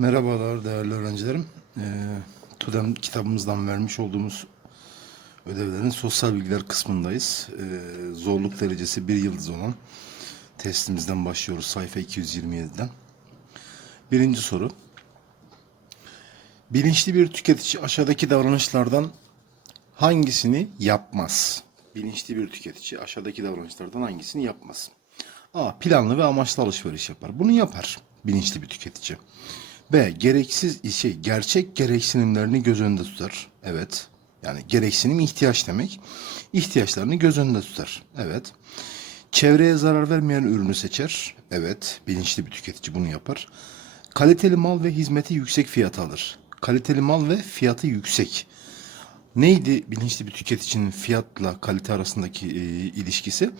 Merhabalar değerli öğrencilerim. Ee, TUDEM kitabımızdan vermiş olduğumuz ödevlerin sosyal bilgiler kısmındayız. Ee, zorluk derecesi bir yıldız olan testimizden başlıyoruz sayfa 227'den. Birinci soru. Bilinçli bir tüketici aşağıdaki davranışlardan hangisini yapmaz? Bilinçli bir tüketici aşağıdaki davranışlardan hangisini yapmaz? A. Planlı ve amaçlı alışveriş yapar. Bunu yapar bilinçli bir tüketici. B. Gereksiz şey gerçek gereksinimlerini göz önünde tutar. Evet. Yani gereksinim ihtiyaç demek. İhtiyaçlarını göz önünde tutar. Evet. Çevreye zarar vermeyen ürünü seçer. Evet. Bilinçli bir tüketici bunu yapar. Kaliteli mal ve hizmeti yüksek fiyata alır. Kaliteli mal ve fiyatı yüksek. Neydi bilinçli bir tüketicinin fiyatla kalite arasındaki e, ilişkisi?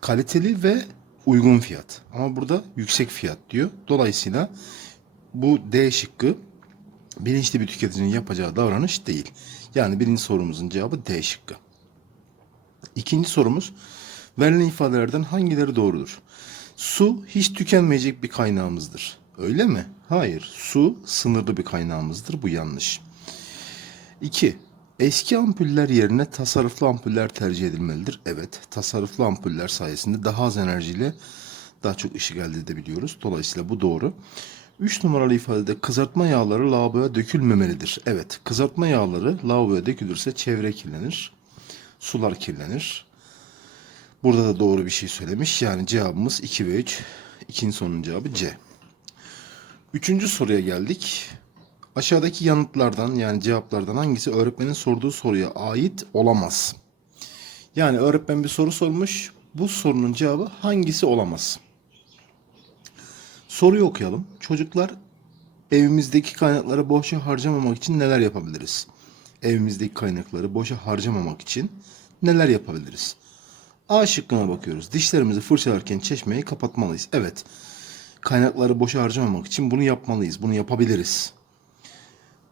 Kaliteli ve uygun fiyat. Ama burada yüksek fiyat diyor. Dolayısıyla bu D şıkkı bilinçli bir tüketicinin yapacağı davranış değil. Yani birinci sorumuzun cevabı D şıkkı. İkinci sorumuz verilen ifadelerden hangileri doğrudur? Su hiç tükenmeyecek bir kaynağımızdır. Öyle mi? Hayır. Su sınırlı bir kaynağımızdır. Bu yanlış. 2. Eski ampuller yerine tasarruflu ampuller tercih edilmelidir. Evet, tasarruflu ampuller sayesinde daha az enerjiyle daha çok ışık elde edebiliyoruz. Dolayısıyla bu doğru. 3 numaralı ifadede kızartma yağları lavaboya dökülmemelidir. Evet, kızartma yağları lavaboya dökülürse çevre kirlenir, sular kirlenir. Burada da doğru bir şey söylemiş. Yani cevabımız 2 ve 3. İkinci sorunun cevabı C. Üçüncü soruya geldik. Aşağıdaki yanıtlardan yani cevaplardan hangisi öğretmenin sorduğu soruya ait olamaz? Yani öğretmen bir soru sormuş. Bu sorunun cevabı hangisi olamaz? Soruyu okuyalım. Çocuklar evimizdeki kaynakları boşa harcamamak için neler yapabiliriz? Evimizdeki kaynakları boşa harcamamak için neler yapabiliriz? A şıkkına bakıyoruz. Dişlerimizi fırçalarken çeşmeyi kapatmalıyız. Evet. Kaynakları boşa harcamamak için bunu yapmalıyız. Bunu yapabiliriz.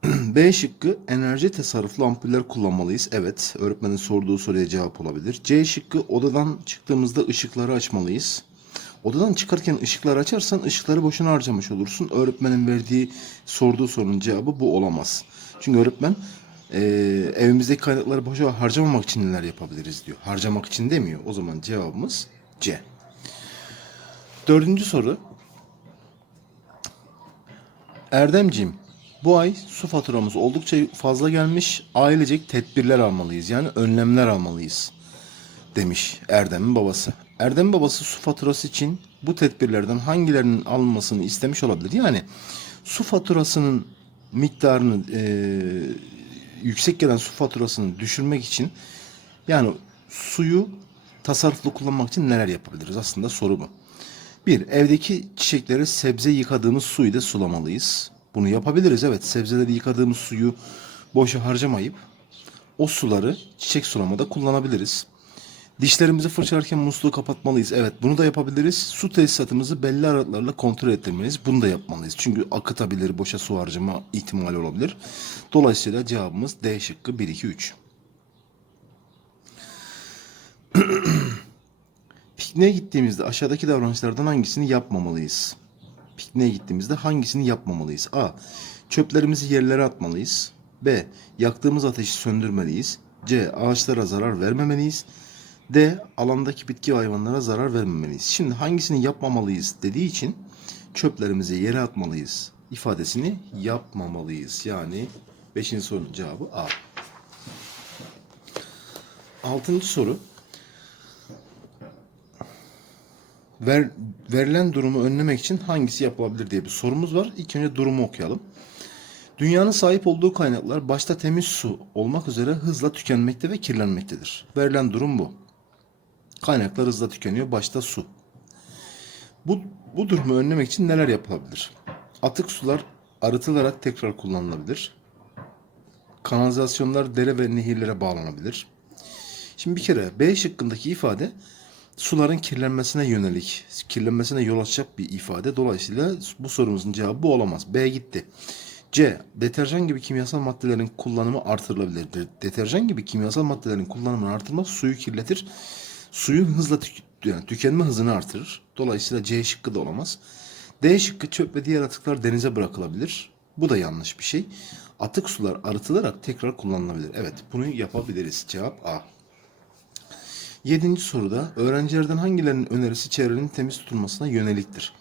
B şıkkı enerji tasarruflu ampuller kullanmalıyız. Evet, öğretmenin sorduğu soruya cevap olabilir. C şıkkı odadan çıktığımızda ışıkları açmalıyız. Odadan çıkarken ışıkları açarsan ışıkları boşuna harcamış olursun. Öğretmenin verdiği sorduğu sorunun cevabı bu olamaz. Çünkü öğretmen eee, evimizdeki kaynakları boşa harcamamak için neler yapabiliriz diyor. Harcamak için demiyor. O zaman cevabımız C. Dördüncü soru. Erdemciğim, bu ay su faturamız oldukça fazla gelmiş. Ailecek tedbirler almalıyız. Yani önlemler almalıyız demiş Erdem'in babası. Erdem'in babası su faturası için bu tedbirlerden hangilerinin alınmasını istemiş olabilir. Yani su faturasının miktarını eee, yüksek gelen su faturasını düşürmek için yani suyu tasarruflu kullanmak için neler yapabiliriz? Aslında soru bu. Bir, evdeki çiçekleri sebze yıkadığımız su ile sulamalıyız. Bunu yapabiliriz. Evet, sebzeleri yıkadığımız suyu boşa harcamayıp o suları çiçek sulamada kullanabiliriz. Dişlerimizi fırçalarken musluğu kapatmalıyız. Evet, bunu da yapabiliriz. Su tesisatımızı belli aralıklarla kontrol ettirmeliyiz. Bunu da yapmalıyız. Çünkü akıtabilir, boşa su harcama ihtimali olabilir. Dolayısıyla cevabımız D şıkkı 1 2 3. Pikniğe gittiğimizde aşağıdaki davranışlardan hangisini yapmamalıyız? Pikniğe gittiğimizde hangisini yapmamalıyız? A. Çöplerimizi yerlere atmalıyız. B. Yaktığımız ateşi söndürmeliyiz. C. Ağaçlara zarar vermemeliyiz. D. Alandaki bitki ve hayvanlara zarar vermemeliyiz. Şimdi hangisini yapmamalıyız dediği için çöplerimizi yere atmalıyız ifadesini yapmamalıyız. Yani 5. sorunun cevabı A. 6. soru. Ver, verilen durumu önlemek için hangisi yapılabilir diye bir sorumuz var. İlk önce durumu okuyalım. Dünyanın sahip olduğu kaynaklar başta temiz su olmak üzere hızla tükenmekte ve kirlenmektedir. Verilen durum bu. Kaynaklar hızla tükeniyor, başta su. Bu, bu durumu önlemek için neler yapılabilir? Atık sular arıtılarak tekrar kullanılabilir. Kanalizasyonlar dere ve nehirlere bağlanabilir. Şimdi bir kere B şıkkındaki ifade suların kirlenmesine yönelik, kirlenmesine yol açacak bir ifade. Dolayısıyla bu sorumuzun cevabı bu olamaz. B gitti. C. Deterjan gibi kimyasal maddelerin kullanımı artırılabilir. De- Deterjan gibi kimyasal maddelerin kullanımını artırmak suyu kirletir. Suyun hızla tük- yani tükenme hızını artırır. Dolayısıyla C şıkkı da olamaz. D şıkkı çöp ve diğer atıklar denize bırakılabilir. Bu da yanlış bir şey. Atık sular arıtılarak tekrar kullanılabilir. Evet bunu yapabiliriz. Cevap A. Yedinci soruda öğrencilerden hangilerinin önerisi çevrenin temiz tutulmasına yöneliktir?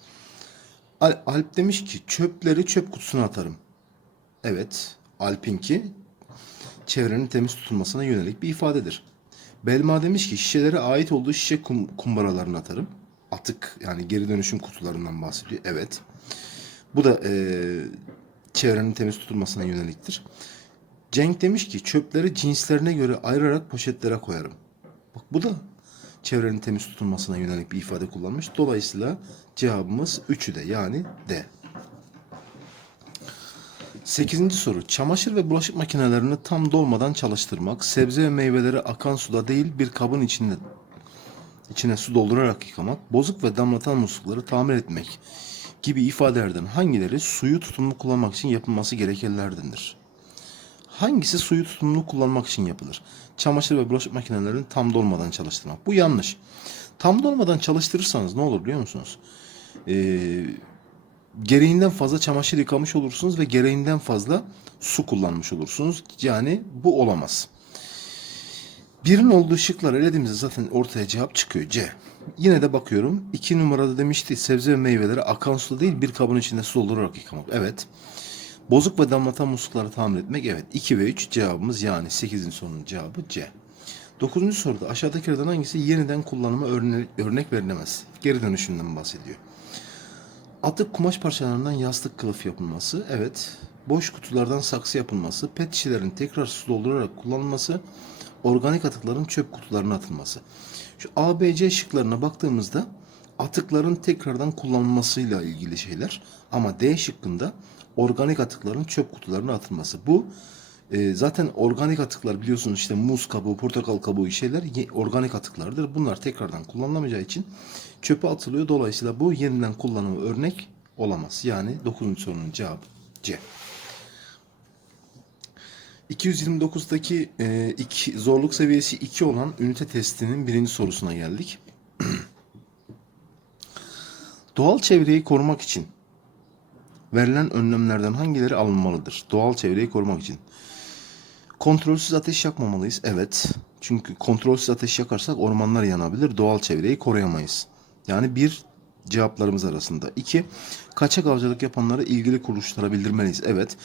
Al- Alp demiş ki çöpleri çöp kutusuna atarım. Evet, Alp'inki çevrenin temiz tutulmasına yönelik bir ifadedir. Belma demiş ki şişelere ait olduğu şişe kum, kumbaralarını atarım. Atık yani geri dönüşüm kutularından bahsediyor. Evet. Bu da eee, çevrenin temiz tutulmasına yöneliktir. Cenk demiş ki çöpleri cinslerine göre ayırarak poşetlere koyarım. Bak bu da çevrenin temiz tutulmasına yönelik bir ifade kullanmış. Dolayısıyla cevabımız 3'ü de yani D. Sekizinci soru. Çamaşır ve bulaşık makinelerini tam dolmadan çalıştırmak, sebze ve meyveleri akan suda değil bir kabın içinde içine su doldurarak yıkamak, bozuk ve damlatan muslukları tamir etmek gibi ifadelerden hangileri suyu tutumlu kullanmak için yapılması gerekenlerdendir? Hangisi suyu tutumlu kullanmak için yapılır? Çamaşır ve bulaşık makinelerini tam dolmadan çalıştırmak. Bu yanlış. Tam dolmadan çalıştırırsanız ne olur biliyor musunuz? Ee, gereğinden fazla çamaşır yıkamış olursunuz ve gereğinden fazla su kullanmış olursunuz. Yani bu olamaz. Birin olduğu şıklar elediğimizde zaten ortaya cevap çıkıyor. C. Yine de bakıyorum. İki numarada demişti sebze ve meyveleri akan suda değil bir kabın içinde su doldurarak yıkamak. Evet. Bozuk ve damlatan muslukları tamir etmek. Evet. 2 ve 3 cevabımız yani 8'in sorunun cevabı C. 9. soruda aşağıdakilerden hangisi yeniden kullanıma örne- örnek verilemez? Geri dönüşümden bahsediyor. Atık kumaş parçalarından yastık kılıf yapılması. Evet. Boş kutulardan saksı yapılması. Pet şişelerin tekrar su doldurarak kullanılması. Organik atıkların çöp kutularına atılması. Şu A, B, C şıklarına baktığımızda atıkların tekrardan kullanılmasıyla ilgili şeyler. Ama D şıkkında organik atıkların çöp kutularına atılması. Bu e, zaten organik atıklar biliyorsunuz işte muz kabuğu, portakal kabuğu şeyler organik atıklardır. Bunlar tekrardan kullanılamayacağı için çöpe atılıyor. Dolayısıyla bu yeniden kullanımı örnek olamaz. Yani 9. sorunun cevabı C. 229'daki e, iki, zorluk seviyesi 2 olan ünite testinin birinci sorusuna geldik. Doğal çevreyi korumak için verilen önlemlerden hangileri alınmalıdır? Doğal çevreyi korumak için. Kontrolsüz ateş yakmamalıyız. Evet. Çünkü kontrolsüz ateş yakarsak ormanlar yanabilir. Doğal çevreyi koruyamayız. Yani bir cevaplarımız arasında. İki, kaçak avcılık yapanları ilgili kuruluşlara bildirmeliyiz. Evet.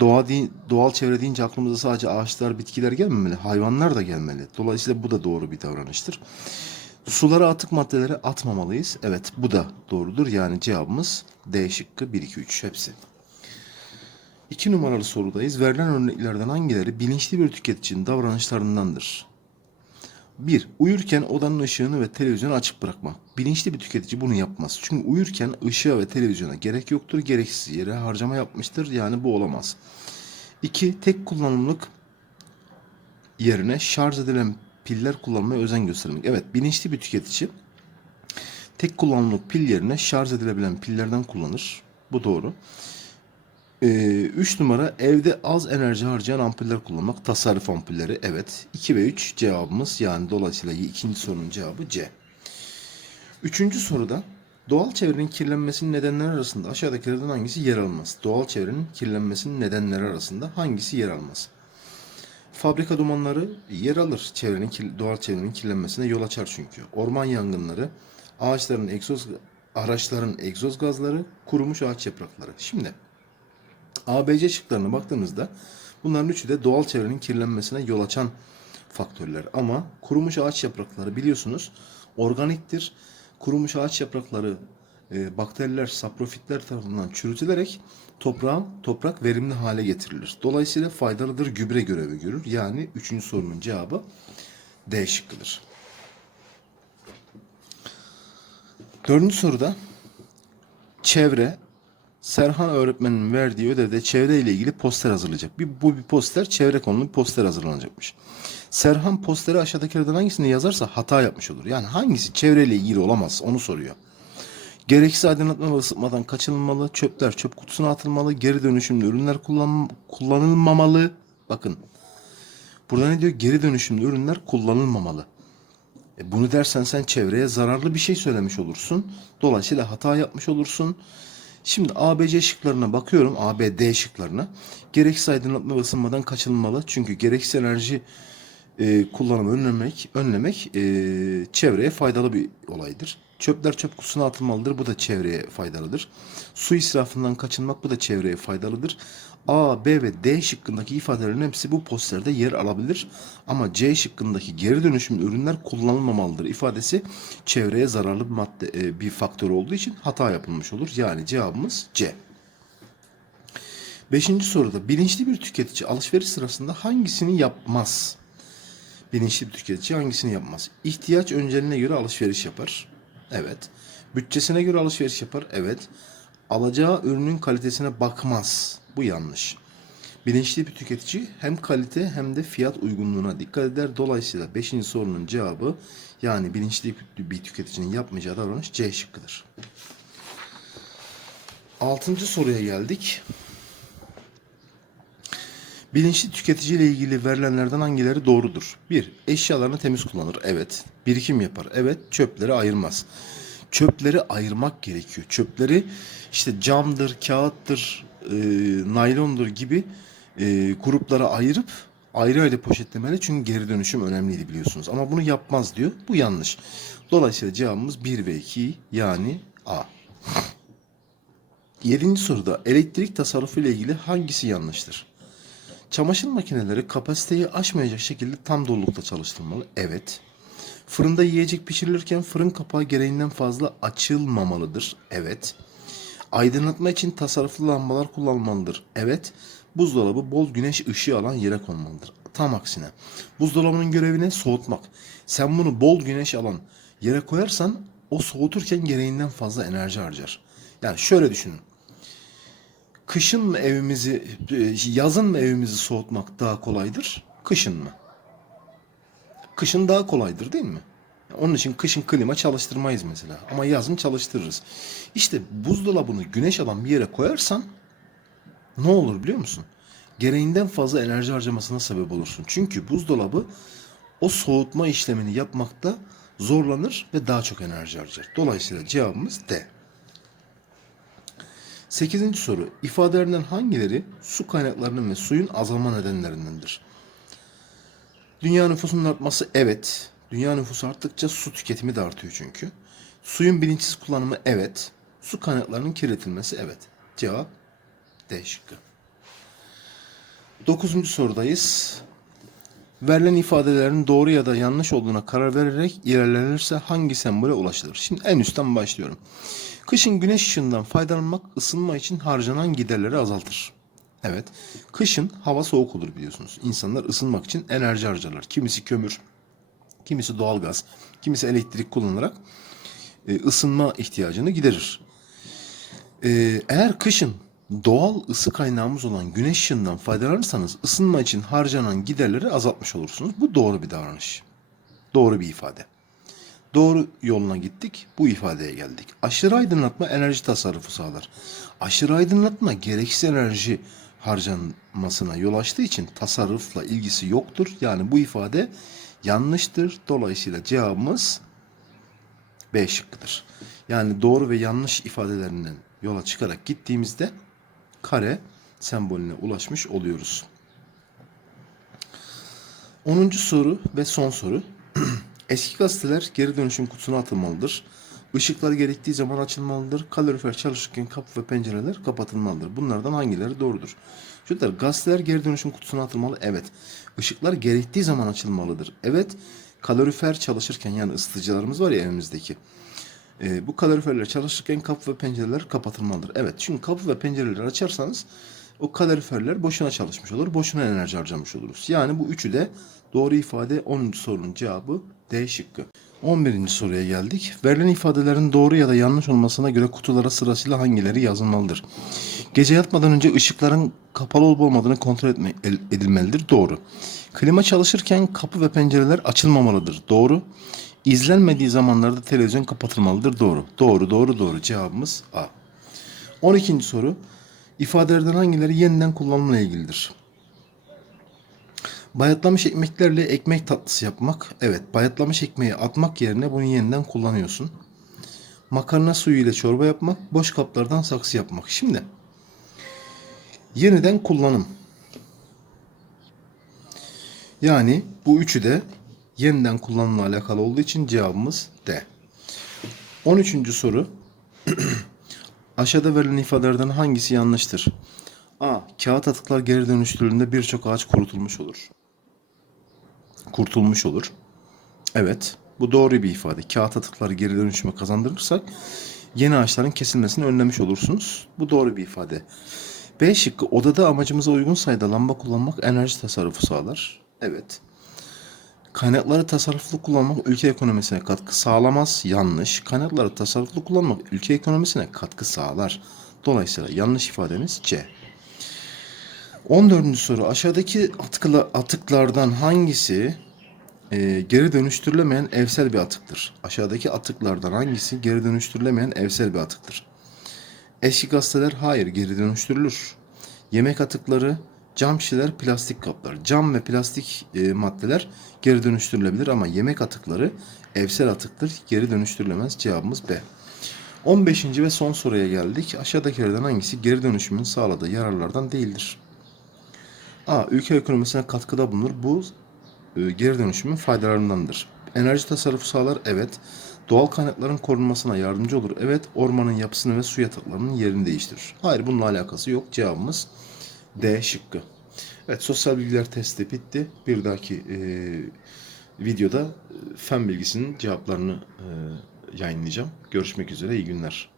Doğa doğal çevre deyince aklımıza sadece ağaçlar, bitkiler gelmemeli. Hayvanlar da gelmeli. Dolayısıyla bu da doğru bir davranıştır. Sulara atık maddeleri atmamalıyız. Evet bu da doğrudur. Yani cevabımız D şıkkı 1, 2, 3 hepsi. 2 numaralı sorudayız. Verilen örneklerden hangileri bilinçli bir tüketicinin davranışlarındandır? 1. Uyurken odanın ışığını ve televizyonu açık bırakmak. Bilinçli bir tüketici bunu yapmaz. Çünkü uyurken ışığa ve televizyona gerek yoktur. Gereksiz yere harcama yapmıştır. Yani bu olamaz. 2. Tek kullanımlık yerine şarj edilen piller kullanmaya özen göstermek. Evet bilinçli bir tüketici tek kullanımlık pil yerine şarj edilebilen pillerden kullanır. Bu doğru. 3 numara evde az enerji harcayan ampuller kullanmak. Tasarruf ampulleri evet. 2 ve 3 cevabımız yani dolayısıyla ikinci sorunun cevabı C. Üçüncü soruda doğal çevrenin kirlenmesinin nedenleri arasında aşağıdakilerden hangisi yer almaz? Doğal çevrenin kirlenmesinin nedenleri arasında hangisi yer almaz? Fabrika dumanları yer alır. Çevrenin doğal çevrenin kirlenmesine yol açar çünkü. Orman yangınları, ağaçların egzoz araçların egzoz gazları, kurumuş ağaç yaprakları. Şimdi ABC şıklarına baktığımızda bunların üçü de doğal çevrenin kirlenmesine yol açan faktörler. Ama kurumuş ağaç yaprakları biliyorsunuz organiktir. Kurumuş ağaç yaprakları e, bakteriler, saprofitler tarafından çürütülerek toprağa, toprak verimli hale getirilir. Dolayısıyla faydalıdır, gübre görevi görür. Yani üçüncü sorunun cevabı D şıkkıdır. Dördüncü soruda çevre Serhan öğretmenin verdiği ödevde çevre ile ilgili poster hazırlayacak. Bir, bu bir poster çevre konulu bir poster hazırlanacakmış. Serhan posteri aşağıdakilerden hangisini yazarsa hata yapmış olur. Yani hangisi çevreyle ilgili olamaz onu soruyor. Gereksiz aydınlatma ve ısıtmadan kaçınılmalı, çöpler çöp kutusuna atılmalı, geri dönüşümlü ürünler kullan, kullanılmamalı. Bakın burada ne diyor? Geri dönüşümlü ürünler kullanılmamalı. E bunu dersen sen çevreye zararlı bir şey söylemiş olursun. Dolayısıyla hata yapmış olursun. Şimdi A, B, C şıklarına bakıyorum. A, B, D şıklarına. Gereksiz aydınlatma ve ısınmadan kaçınılmalı. Çünkü gereksiz enerji e, kullanımı önlemek, önlemek e, çevreye faydalı bir olaydır. Çöpler çöp kutusuna atılmalıdır. Bu da çevreye faydalıdır. Su israfından kaçınmak bu da çevreye faydalıdır. A, B ve D şıkkındaki ifadelerin hepsi bu posterde yer alabilir. Ama C şıkkındaki geri dönüşümlü ürünler kullanılmamalıdır ifadesi çevreye zararlı bir madde e, bir faktör olduğu için hata yapılmış olur. Yani cevabımız C. Beşinci soruda bilinçli bir tüketici alışveriş sırasında hangisini yapmaz? Bilinçli bir tüketici hangisini yapmaz? İhtiyaç önceliğine göre alışveriş yapar. Evet. Bütçesine göre alışveriş yapar. Evet. Alacağı ürünün kalitesine bakmaz. Bu yanlış. Bilinçli bir tüketici hem kalite hem de fiyat uygunluğuna dikkat eder. Dolayısıyla 5. sorunun cevabı yani bilinçli bir tüketicinin yapmayacağı davranış C şıkkıdır. 6. soruya geldik. Bilinçli tüketici ile ilgili verilenlerden hangileri doğrudur? 1. Eşyalarını temiz kullanır. Evet. Birikim yapar. Evet. Çöpleri ayırmaz. Çöpleri ayırmak gerekiyor. Çöpleri işte camdır, kağıttır, e, naylondur gibi e, gruplara ayırıp ayrı ayrı poşetlemeli. Çünkü geri dönüşüm önemliydi biliyorsunuz. Ama bunu yapmaz diyor. Bu yanlış. Dolayısıyla cevabımız 1 ve 2 yani A. Yedinci soruda elektrik tasarrufu ile ilgili hangisi yanlıştır? Çamaşır makineleri kapasiteyi aşmayacak şekilde tam dolulukta çalıştırmalı. Evet. Fırında yiyecek pişirilirken fırın kapağı gereğinden fazla açılmamalıdır. Evet. Aydınlatma için tasarruflu lambalar kullanılmalıdır. Evet. Buzdolabı bol güneş ışığı alan yere konmalıdır. Tam aksine. Buzdolabının görevi ne? Soğutmak. Sen bunu bol güneş alan yere koyarsan o soğuturken gereğinden fazla enerji harcar. Yani şöyle düşünün kışın mı evimizi, yazın mı evimizi soğutmak daha kolaydır, kışın mı? Kışın daha kolaydır değil mi? Onun için kışın klima çalıştırmayız mesela. Ama yazın çalıştırırız. İşte buzdolabını güneş alan bir yere koyarsan ne olur biliyor musun? Gereğinden fazla enerji harcamasına sebep olursun. Çünkü buzdolabı o soğutma işlemini yapmakta zorlanır ve daha çok enerji harcar. Dolayısıyla cevabımız D. Sekizinci soru. İfadelerinden hangileri su kaynaklarının ve suyun azalma nedenlerindendir? Dünya nüfusunun artması evet. Dünya nüfusu arttıkça su tüketimi de artıyor çünkü. Suyun bilinçsiz kullanımı evet. Su kaynaklarının kirletilmesi evet. Cevap D şıkkı. Dokuzuncu sorudayız. Verilen ifadelerin doğru ya da yanlış olduğuna karar vererek ilerlenirse hangi sembole ulaşılır? Şimdi en üstten başlıyorum. Kışın güneş ışığından faydalanmak ısınma için harcanan giderleri azaltır. Evet. Kışın hava soğuk olur biliyorsunuz. İnsanlar ısınmak için enerji harcarlar. Kimisi kömür, kimisi doğalgaz, kimisi elektrik kullanarak e, ısınma ihtiyacını giderir. E, eğer kışın doğal ısı kaynağımız olan güneş ışığından faydalanırsanız ısınma için harcanan giderleri azaltmış olursunuz. Bu doğru bir davranış. Doğru bir ifade. Doğru yoluna gittik. Bu ifadeye geldik. Aşırı aydınlatma enerji tasarrufu sağlar. Aşırı aydınlatma gereksiz enerji harcanmasına yol açtığı için tasarrufla ilgisi yoktur. Yani bu ifade yanlıştır. Dolayısıyla cevabımız B şıkkıdır. Yani doğru ve yanlış ifadelerinden yola çıkarak gittiğimizde kare sembolüne ulaşmış oluyoruz. 10. soru ve son soru. Eski gazeteler geri dönüşüm kutusuna atılmalıdır. Işıklar gerektiği zaman açılmalıdır. Kalorifer çalışırken kapı ve pencereler kapatılmalıdır. Bunlardan hangileri doğrudur? Çocuklar gazeteler geri dönüşüm kutusuna atılmalı. Evet. Işıklar gerektiği zaman açılmalıdır. Evet. Kalorifer çalışırken yani ısıtıcılarımız var ya evimizdeki. E, bu kaloriferler çalışırken kapı ve pencereler kapatılmalıdır. Evet. Çünkü kapı ve pencereleri açarsanız o kaloriferler boşuna çalışmış olur. Boşuna enerji harcamış oluruz. Yani bu üçü de doğru ifade 10. sorunun cevabı D şıkkı. 11. soruya geldik. Verilen ifadelerin doğru ya da yanlış olmasına göre kutulara sırasıyla hangileri yazılmalıdır? Gece yatmadan önce ışıkların kapalı olup olmadığını kontrol etme, edilmelidir. Doğru. Klima çalışırken kapı ve pencereler açılmamalıdır. Doğru. İzlenmediği zamanlarda televizyon kapatılmalıdır. Doğru. Doğru, doğru, doğru. Cevabımız A. 12. soru. İfadelerden hangileri yeniden kullanımla ilgilidir? Bayatlamış ekmeklerle ekmek tatlısı yapmak. Evet, bayatlamış ekmeği atmak yerine bunu yeniden kullanıyorsun. makarna suyu ile çorba yapmak, boş kaplardan saksı yapmak. Şimdi yeniden kullanım. Yani bu üçü de yeniden kullanımla alakalı olduğu için cevabımız D. 13. soru. Aşağıda verilen ifadelerden hangisi yanlıştır? A. Kağıt atıklar geri dönüştürüldüğünde birçok ağaç kurutulmuş olur. Kurtulmuş olur. Evet. Bu doğru bir ifade. Kağıt atıkları geri dönüşüme kazandırırsak yeni ağaçların kesilmesini önlemiş olursunuz. Bu doğru bir ifade. B şıkkı odada amacımıza uygun sayıda lamba kullanmak enerji tasarrufu sağlar. Evet. Kaynakları tasarruflu kullanmak ülke ekonomisine katkı sağlamaz. Yanlış. Kaynakları tasarruflu kullanmak ülke ekonomisine katkı sağlar. Dolayısıyla yanlış ifademiz C. 14. soru. Aşağıdaki atıkla, atıklardan hangisi e, geri dönüştürülemeyen evsel bir atıktır? Aşağıdaki atıklardan hangisi geri dönüştürülemeyen evsel bir atıktır? Eski gazeteler hayır geri dönüştürülür. Yemek atıkları, cam şişeler, plastik kaplar. Cam ve plastik e, maddeler geri dönüştürülebilir ama yemek atıkları evsel atıktır. Geri dönüştürülemez. Cevabımız B. 15. ve son soruya geldik. Aşağıdakilerden hangisi geri dönüşümün sağladığı yararlardan değildir? A. Ülke ekonomisine katkıda bulunur. Bu e, geri dönüşümün faydalarındandır. Enerji tasarrufu sağlar. Evet. Doğal kaynakların korunmasına yardımcı olur. Evet. Ormanın yapısını ve su yataklarının yerini değiştirir. Hayır bununla alakası yok. Cevabımız D şıkkı. Evet sosyal bilgiler testi bitti. Bir dahaki e, videoda fen bilgisinin cevaplarını e, yayınlayacağım. Görüşmek üzere. iyi günler.